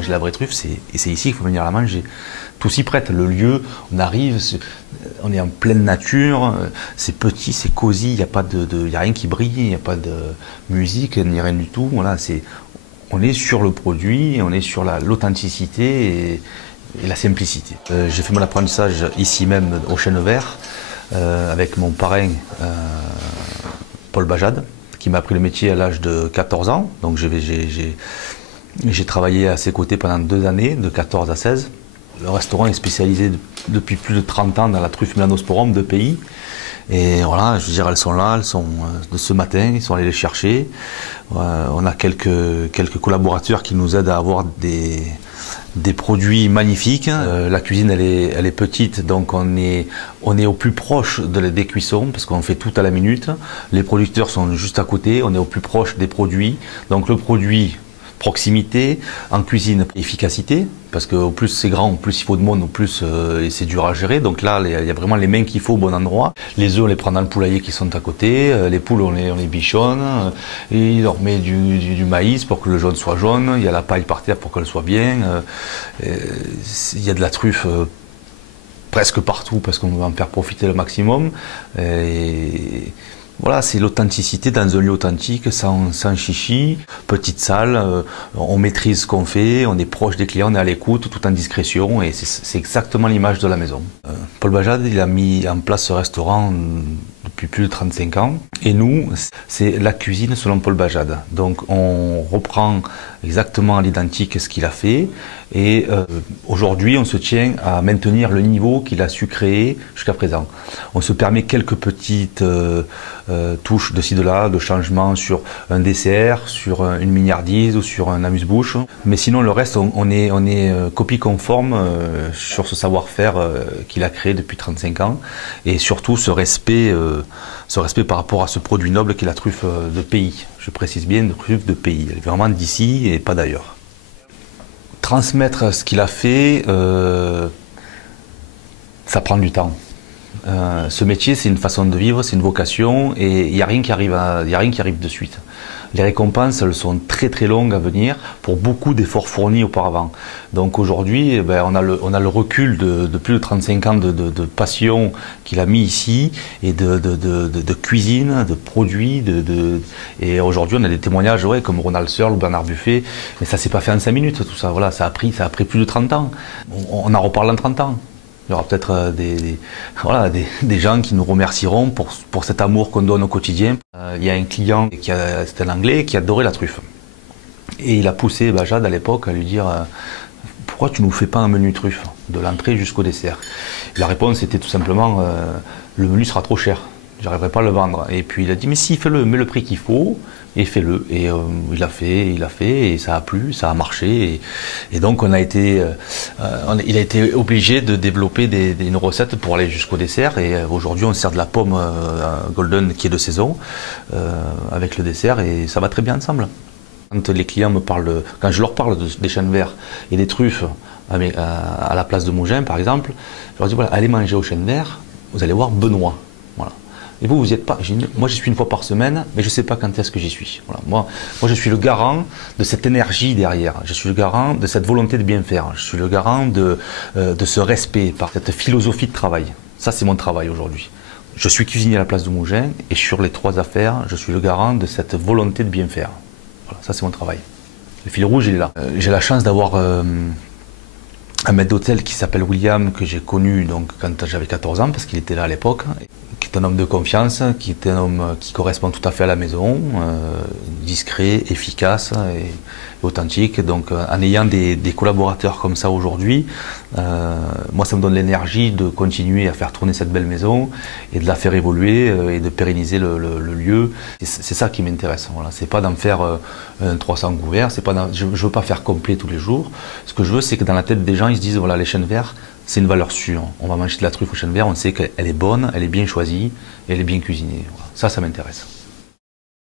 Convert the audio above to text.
manger la vraie truffe, et c'est ici qu'il faut venir la manger. Tout s'y prête, le lieu, on arrive, on est en pleine nature, c'est petit, c'est cosy, il n'y a rien qui brille, il n'y a pas de musique, ni rien du tout. Voilà, on est sur le produit, on est sur l'authenticité et la simplicité. J'ai fait mon apprentissage ici même au Chêne Vert avec mon parrain Paul Bajade, qui m'a appris le métier à l'âge de 14 ans. Donc j'ai travaillé à ses côtés pendant 2 années, de 14 à 16. Le restaurant est spécialisé depuis plus de 30 ans dans la truffe Melanosporum de pays. Et voilà, je veux dire, elles sont là, elles sont de ce matin, ils sont allés les chercher. On a quelques collaborateurs qui nous aident à avoir des produits magnifiques. La cuisine, elle est petite, donc on est au plus proche des cuissons, parce qu'on fait tout à la minute. Les producteurs sont juste à côté, on est au plus proche des produits. Donc le produit, proximité, en cuisine, efficacité, parce qu'au plus c'est grand, au plus il faut de monde, au plus c'est dur à gérer. Donc là, il y a vraiment les mains qu'il faut au bon endroit. Les œufs, on les prend dans le poulailler qui sont à côté, les poules, on les bichonne, et il leur met du maïs pour que le jaune soit jaune, il y a la paille par terre pour qu'elle soit bien, il y a de la truffe presque partout parce qu'on veut en faire profiter le maximum. Et voilà, c'est l'authenticité dans un lieu authentique, sans chichi, petite salle, on maîtrise ce qu'on fait, on est proche des clients, on est à l'écoute, tout en discrétion, et c'est exactement l'image de la maison. Paul Bajade, il a mis en place ce restaurant depuis plus de 35 ans, et nous, c'est la cuisine selon Paul Bajade. Donc on reprend exactement à l'identique ce qu'il a fait, et aujourd'hui on se tient à maintenir le niveau qu'il a su créer jusqu'à présent. On se permet quelques petites touches de ci de là, de changement sur un dessert, sur une mignardise ou sur un amuse-bouche. Mais sinon le reste, on est copie conforme sur ce savoir-faire qu'il a créé depuis 35 ans, et surtout ce respect par rapport à ce produit noble qui est la truffe de pays. Je précise bien, de truffe de pays. Elle est vraiment d'ici et pas d'ailleurs. Transmettre ce qu'il a fait, ça prend du temps. Ce métier, c'est une façon de vivre, c'est une vocation, et il n'y a rien qui arrive de suite. Les récompenses, elles sont très très longues à venir pour beaucoup d'efforts fournis auparavant. Donc aujourd'hui, on a le recul de plus de 35 ans de passion qu'il a mis ici, et de cuisine, de produits, et aujourd'hui on a des témoignages comme Ronald Searle ou Bernard Buffet, mais ça s'est pas fait en 5 minutes tout ça. Voilà, ça a pris plus de 30 ans. On en reparle en 30 ans. Il y aura peut-être des gens qui nous remercieront pour cet amour qu'on donne au quotidien. Il y a un client, c'était un Anglais, qui adorait la truffe. Et il a poussé Bajade à l'époque à lui dire « Pourquoi tu ne nous fais pas un menu truffe, de l'entrée jusqu'au dessert ?» La réponse était tout simplement « Le menu sera trop cher, j'arriverai pas à le vendre. » Et puis il a dit « Mais si, fais-le, mets le prix qu'il faut. » Et fais-le. Et il a fait, et ça a plu, ça a marché. Et donc il a été obligé de développer une recette pour aller jusqu'au dessert. Et aujourd'hui, on sert de la pomme golden qui est de saison avec le dessert, et ça va très bien ensemble. Quand les clients me parlent, quand je leur parle des chênes verts et des truffes à la place de Mougins, par exemple, je leur dis voilà, allez manger au chêne vert, vous allez voir Benoît. Voilà. Et vous n'y êtes pas. Moi, j'y suis une fois par semaine, mais je ne sais pas quand est-ce que j'y suis. Voilà. Moi, je suis le garant de cette énergie derrière. Je suis le garant de cette volonté de bien faire. Je suis le garant de ce respect, par cette philosophie de travail. Ça, c'est mon travail aujourd'hui. Je suis cuisinier à la place de Mougins, et sur les 3 affaires, je suis le garant de cette volonté de bien faire. Voilà, ça, c'est mon travail. Le fil rouge, il est là. J'ai la chance d'avoir un maître d'hôtel qui s'appelle William, que j'ai connu donc, quand j'avais 14 ans, parce qu'il était là à l'époque, qui est un homme de confiance, qui est un homme qui correspond tout à fait à la maison, discret, efficace et authentique. Donc en ayant des collaborateurs comme ça aujourd'hui, moi ça me donne l'énergie de continuer à faire tourner cette belle maison et de la faire évoluer et de pérenniser le lieu. C'est ça qui m'intéresse. Voilà. C'est pas d'en faire un 300 couverts, je ne veux pas faire complet tous les jours. Ce que je veux, c'est que dans la tête des gens, ils se disent voilà, les chênes verts, c'est une valeur sûre. On va manger de la truffe au chêne vert, on sait qu'elle est bonne, elle est bien choisie et elle est bien cuisinée. Voilà. Ça m'intéresse.